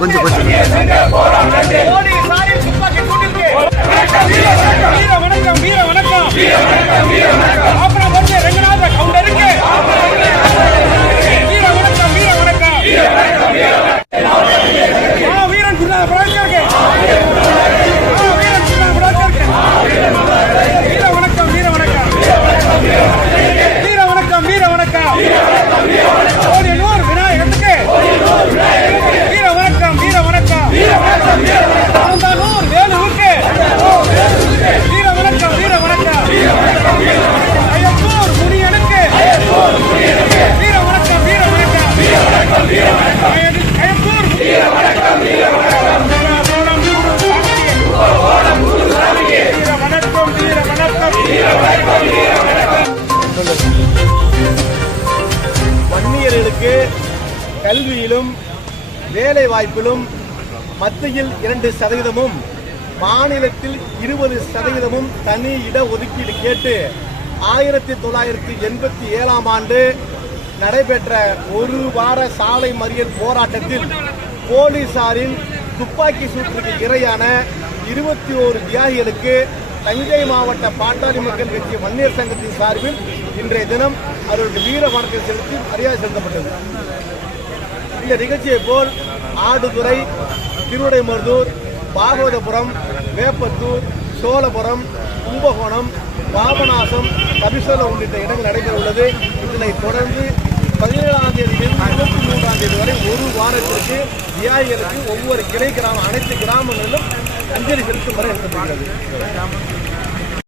கொஞ்சம் வன்னியர்களுக்கு கல்வியிலும் வேலை வாய்ப்பிலும் மத்தியில் 2%, மாநிலத்தில் 20% தனி இட ஒதுக்கீடு கேட்டு 1987ஆம் ஆண்டு நடைபெற்ற ஒரு வார சாலை மறியல் போராட்டத்தில் போலீசாரின் துப்பாக்கி சூட்டுக்கு இரையான 21 தியாகிகளுக்கு தஞ்சை மாவட்ட பாட்டாளி மக்கள் கட்சி வன்னியர் சங்கத்தின் சார்பில் இன்றைய தினம் அவர்களுக்கு வீர வணக்கம் செலுத்தி மரியாதை செலுத்தப்பட்டது. இந்த நிகழ்ச்சியை போல் ஆடுதுறை, திருவிடைமருதூர், பாகவதபுரம், வேப்பத்தூர், சோழபுரம், கும்பகோணம், பாபநாசம், கபிசோலம் உள்ளிட்ட இடங்கள் நடைபெற உள்ளது. இதனைத் தொடர்ந்து 17ஆம் தேதியிலிருந்து 23ஆம் தேதி வரை ஒரு வாரத்திற்கு தியாகிகளுக்கு ஒவ்வொரு கிளை கிராமம், அனைத்து கிராமங்களிலும் அஞ்சலி செலுத்தும் முறை எடுக்கப்படுகிறது.